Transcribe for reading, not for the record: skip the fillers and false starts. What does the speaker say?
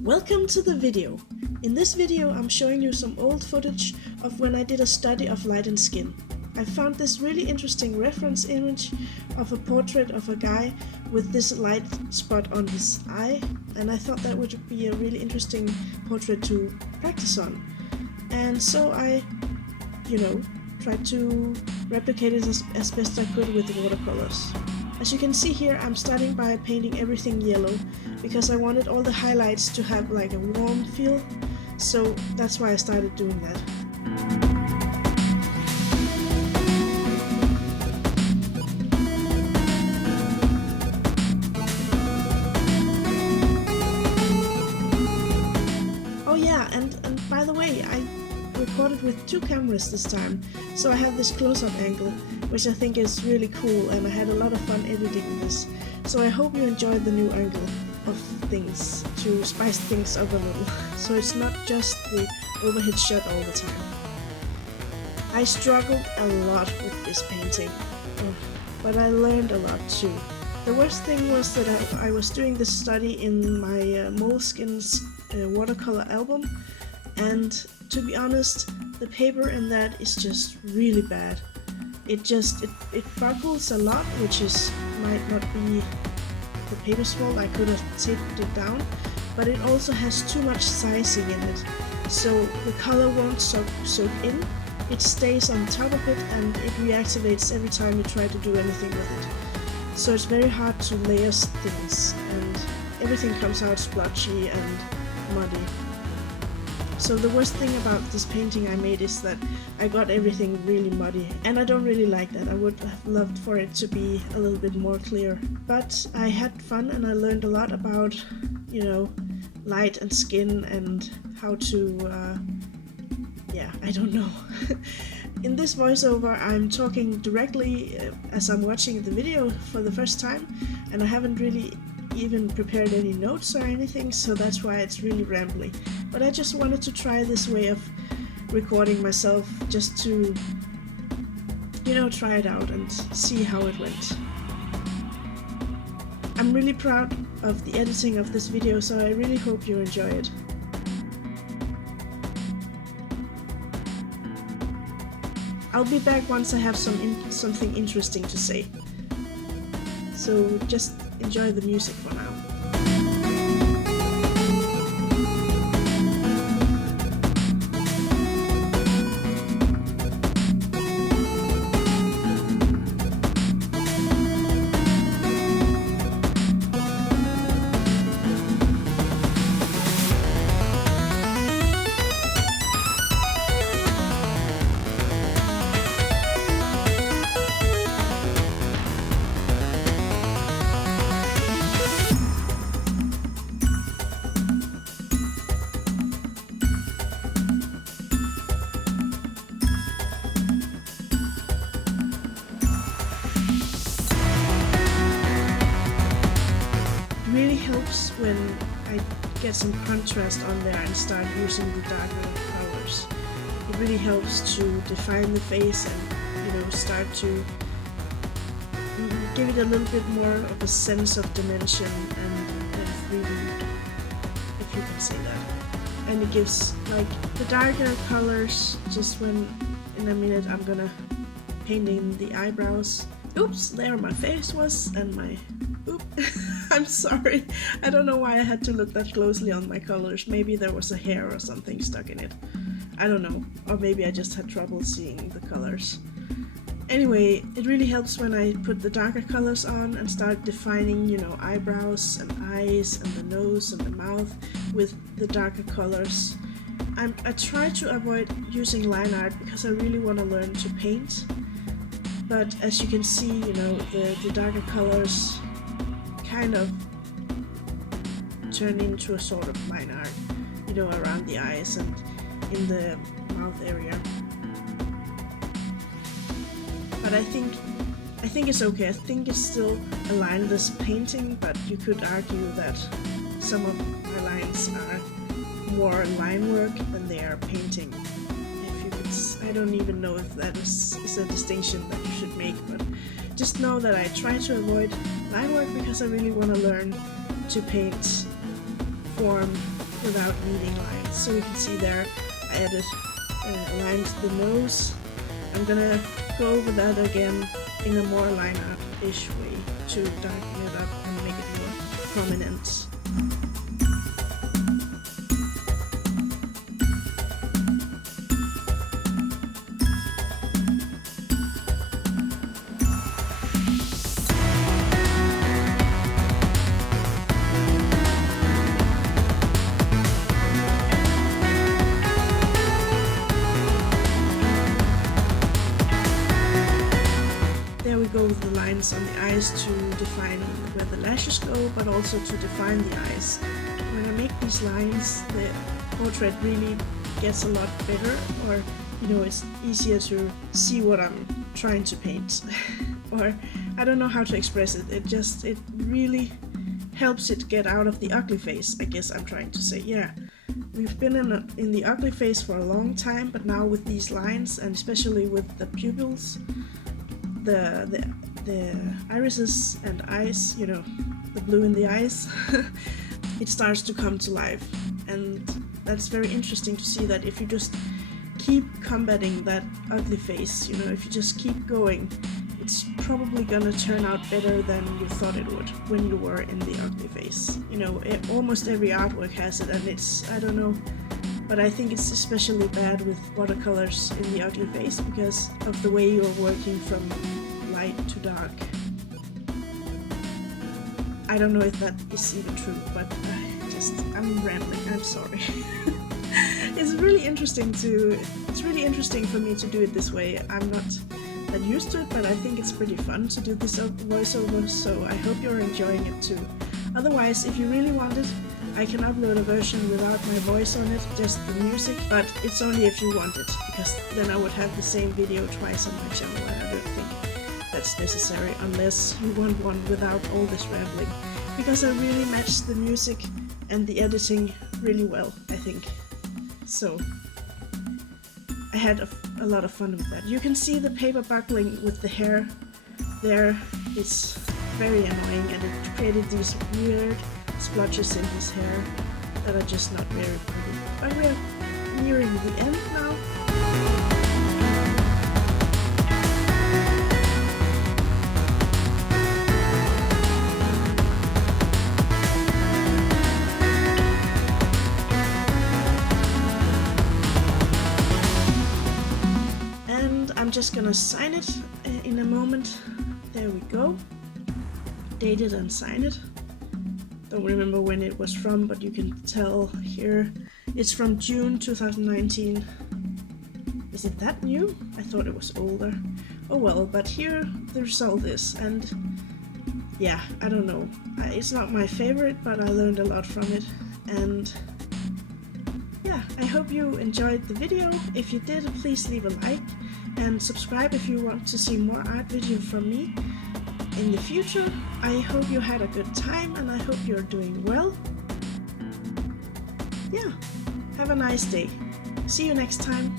Welcome to the video. In this video I'm showing you some old footage of when I did a study of light and skin. I found this really interesting reference image of a portrait of a guy with this light spot on his eye, and I thought that would be a really interesting portrait to practice on. And so I, tried to replicate it as best I could with the watercolors. As you can see here, I'm starting by painting everything yellow because I wanted all the highlights to have like a warm feel, so that's why I started doing that. Oh yeah, and by the way, I recorded with two cameras this time, so I have this close-up angle, which I think is really cool, and I had a lot of fun editing this. So I hope you enjoyed the new angle of things to spice things up a little, so it's not just the overhead shot all the time. I struggled a lot with this painting, but I learned a lot too. The worst thing was that I was doing this study in my Moleskine's watercolor album, and to be honest, the paper in that is just really bad. It buckles a lot, which might not be the paper's fault. I could have taped it down, but it also has too much sizing in it, so the color won't soak in. It stays on top of it and it reactivates every time you try to do anything with it. So it's very hard to layer things, and everything comes out splotchy and muddy. So the worst thing about this painting I made is that I got everything really muddy, and I don't really like that. I would have loved for it to be a little bit more clear. But I had fun and I learned a lot about, light and skin and how to, I don't know. In this voiceover I'm talking directly as I'm watching the video for the first time, and I haven't really even prepared any notes or anything, so that's why it's really rambly. But I just wanted to try this way of recording myself, just to, try it out and see how it went. I'm really proud of the editing of this video, so I really hope you enjoy it. I'll be back once I have something interesting to say. So just enjoy the music for now. Really helps when I get some contrast on there and start using the darker colors. It really helps to define the face and start to give it a little bit more of a sense of dimension and freedom, if you can say that. And it gives like the darker colors. Just when in a minute I'm gonna paint in the eyebrows. Oops, there my face was, and my I'm sorry, I don't know why I had to look that closely on my colors. Maybe there was a hair or something stuck in it. I don't know, or maybe I just had trouble seeing the colors. Anyway, it really helps when I put the darker colors on and start defining, eyebrows and eyes and the nose and the mouth with the darker colors. I try to avoid using line art because I really want to learn to paint. But as you can see, the darker colors kind of turn into a sort of line art, around the eyes and in the mouth area. But I think it's okay. I think it's still a lineless painting, but you could argue that some of my lines are more line work than they are painting. I don't even know if that is a distinction that you should make, but just know that I try to avoid line work because I really want to learn to paint form without needing lines. So you can see there I added a line to the nose. I'm gonna go over that again in a more line art-ish way to darken it up and make it more prominent. There we go with the lines on the eyes to define where the lashes go, but also to define the eyes. When I make these lines, the portrait really gets a lot better, or it's easier to see what I'm trying to paint. Or I don't know how to express it. It really helps it get out of the ugly face, I guess I'm trying to say. Yeah, we've been in the ugly face for a long time, but now with these lines, and especially with the pupils, the irises and eyes, the blue in the eyes, it starts to come to life. And that's very interesting to see that if you just keep combating that ugly face, if you just keep going, it's probably gonna turn out better than you thought it would when you were in the ugly face. Almost every artwork has it, and I don't know, but I think it's especially bad with watercolors in the ugly face because of the way you're working from light to dark. I don't know if that is even true, but I'm rambling, I'm sorry. It's really interesting for me to do it this way. I'm not that used to it, but I think it's pretty fun to do this voiceover, so I hope you're enjoying it too. Otherwise, if you really want it, I can upload a version without my voice on it, just the music, but it's only if you want it, because then I would have the same video twice on my channel, and I don't think that's necessary unless you want one without all this rambling, because I really matched the music and the editing really well, I think. So I had a lot of fun with that. You can see the paper buckling with the hair there. It's very annoying, and it created these weird splotches in his hair that are just not very pretty. But we're nearing the end now. And I'm just gonna sign it in a moment. There we go. Date it and sign it. Don't remember when it was from, but you can tell here it's from June 2019. Is it that new? I thought it was older. Oh well, but here the result is, and yeah, I don't know. It's not my favorite, but I learned a lot from it, and yeah, I hope you enjoyed the video. If you did, please leave a like and subscribe if you want to see more art videos from me in the future. I hope you had a good time, and I hope you're doing well. Yeah, have a nice day. See you next time.